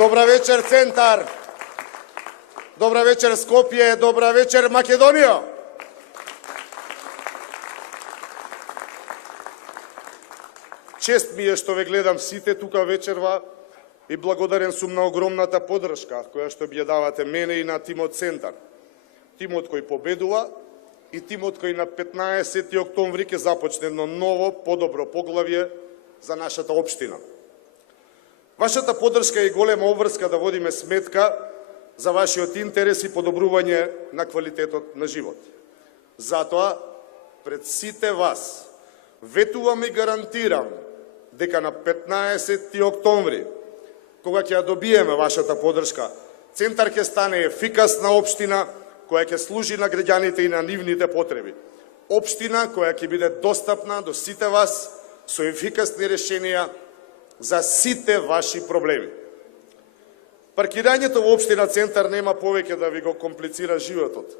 Добра вечер, Центар. Добра вечер, Скопје. Добра вечер, Македонија. Чест ми е што ве гледам сите тука вечерва и благодарен сум на огромната поддршка која што би ја давате мене и на тимот Центар. Тимот кој победува и тимот кој на 15 октомври ќе започне едно ново, подобро поглавје за нашата општина. Вашата поддршка е голема обврска да водиме сметка за вашиот интерес и подобрување на квалитетот на живот. Затоа, пред сите вас, ветувам и гарантирам дека на 15 октомври, кога ќе ја добиеме вашата поддршка, Центар ќе стане ефикасна општина која ќе служи на граѓаните и на нивните потреби. Општина која ќе биде достапна до сите вас со ефикасни решенија за сите ваши проблеми. Паркирањето во општина Центар нема повеќе да ви го комплицира животот,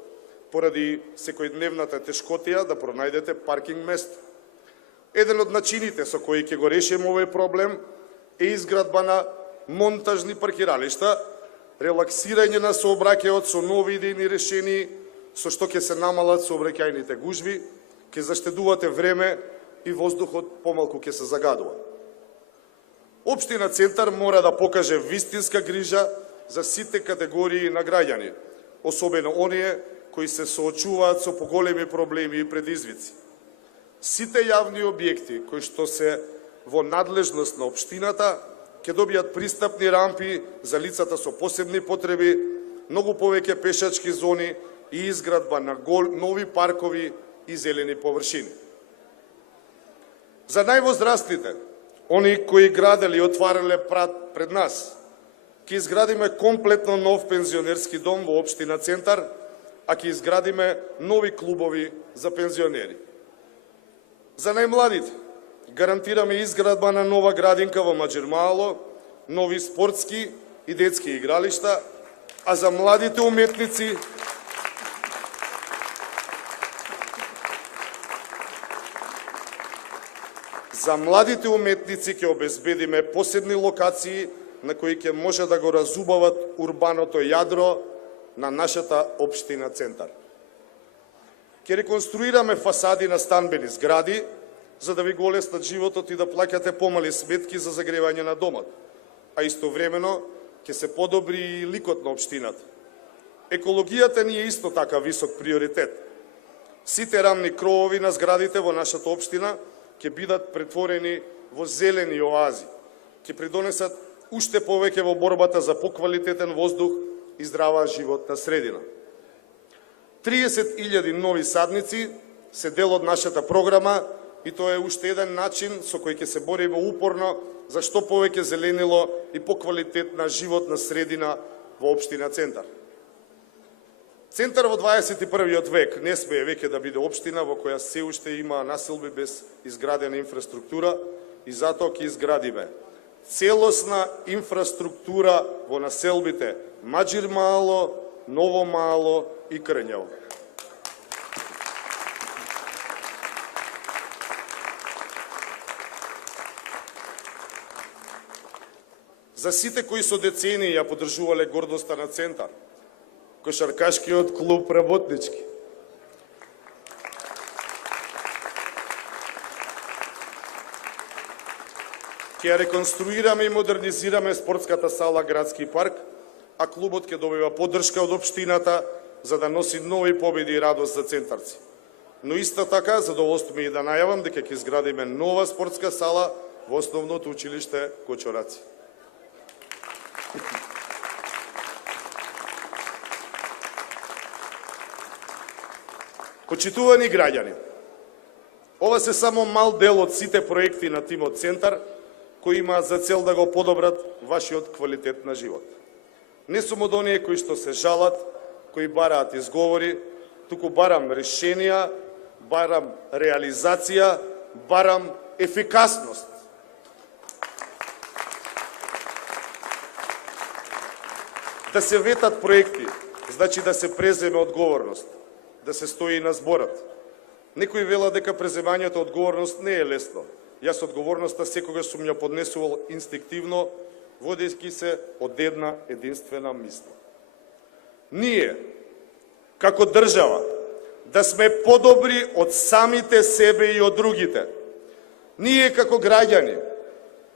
поради секојдневната тешкотија да пронајдете паркинг место. Еден од начините со кои ќе го решиме овој проблем е изградба на монтажни паркиралишта, релаксирање на сообраќајот со нови идејни решенија, со што ќе се намалат сообраќајните гужви, ќе заштедувате време и воздухот помалку ќе се загадува. Општина Центар мора да покаже вистинска грижа за сите категории на граѓани, особено оние кои се соочуваат со поголеми проблеми и предизвици. Сите јавни објекти кои што се во надлежност на општината ќе добијат пристапни рампи за лицата со посебни потреби, многу повеќе пешачки зони и изградба на нови паркови и зелени површини. За највозрастните, они кои граделе и отварале прат пред нас, ќе изградиме комплетно нов пензионерски дом во општина Центар, а ќе изградиме нови клубови за пензионери. За најмладите, гарантираме изградба на нова градинка во Маџирмаало, нови спортски и детски игралишта, а за младите уметници ќе обезбедиме посебни локации на кои ќе може да го разубават урбаното јадро на нашата општина Центар. Ќе реконструираме фасади на станбени згради, за да ви го олеснат животот и да плаќате помали сметки за загревање на домот, а истовремено ќе се подобри и ликот на општината. Екологијата ни е исто така висок приоритет. Сите рамни кровови на зградите во нашата општина ќе бидат претворени во зелени оази, ќе придонесат уште повеќе во борбата за поквалитетен воздух и здрава животна средина. 30.000 нови садници се дел од нашата програма и тоа е уште еден начин со кој ќе се бориме упорно за што повеќе зеленило и поквалитетна животна средина во општина Центар. Центар во 21. век не смее веќе да биде општина во која се уште има населби без изградена инфраструктура и затоа ќе изградиме целосна инфраструктура во населбите Маџирмаало, Ново Мало и Крњево. За сите кои со децении ја поддржувале гордоста на Центар, кошаркашкиот клуб работнички, ќе ја реконструираме и модернизираме спортската сала Градски парк, а клубот ќе добива поддршка од општината за да носи нови победи и радост за центарци. Но исто така, задоволство ми е да најавам дека ќе изградиме нова спортска сала во основното училиште Кочораци. Почитувани граѓани, ова се само мал дел од сите проекти на тимот Центар кои имаат за цел да го подобрат вашиот квалитет на живот. Не сум од оние кои што се жалат, кои бараат изговори, туку барам решенија, барам реализација, барам ефикасност. Да се ветат проекти, значи да се преземе одговорност, да се стои на зборот. Некои велат дека преземањето одговорност не е лесно. Јас одговорноста секогаш сум ја поднесувал инстинктивно водејќи се од една единствена мисла. Ние, како држава, да сме подобри од самите себе и од другите. Ние, како граѓани,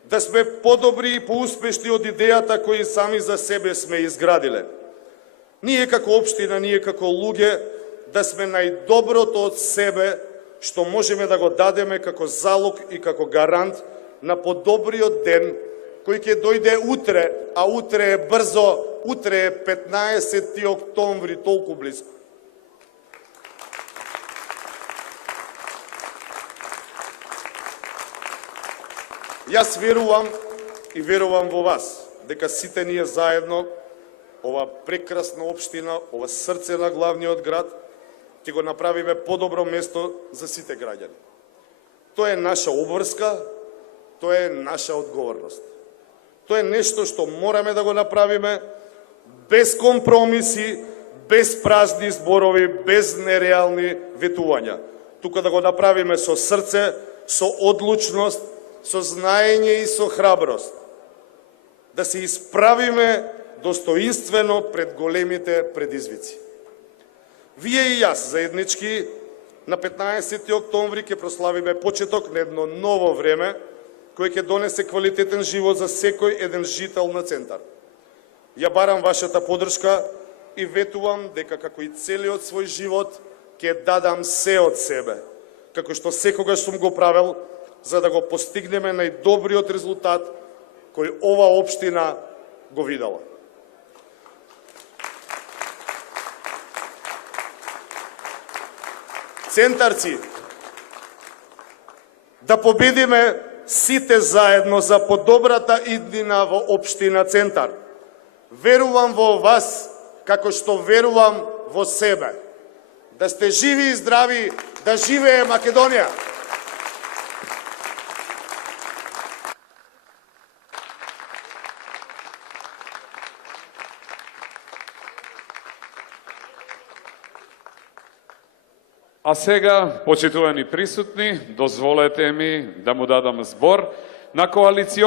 да сме подобри и поуспешни од идејата кои сами за себе сме изградиле. Ние, како општина, ние, како луѓе, да сме најдоброто од себе, што можеме да го дадеме како залог и како гарант на подобриот ден, кој ќе дојде утре, а утре е брзо, утре е 15 октомври, толку близко. Јас верувам и верувам во вас, дека сите ние заедно, ова прекрасна општина, ова срце на главниот град, ќе го направиме подобро место за сите граѓани. Тоа е наша обврска, тоа е наша одговорност. Тоа е нешто што мораме да го направиме без компромиси, без празни зборови, без нереални ветувања. Тука да го направиме со срце, со одлучност, со знаење и со храброст. Да се исправиме достоинствено пред големите предизвици. Вие и јас заеднички на 15 октомври ќе прославиме почеток на едно ново време, кој ќе донесе квалитетен живот за секој еден жител на Центар. Ја барам вашата подршка и ветувам дека како и целиот свој живот ќе дадам се од себе, како што секогаш сум го правел, за да го постигнеме најдобриот резултат кој ова општина го видела. Центарци, да победиме сите заедно за подобрата иднина во општина Центар. Верувам во вас, како што верувам во себе. Да сте живи и здрави, да живее Македонија! А сега, почитувани присутни, дозволете ми да му дадам збор на коалицион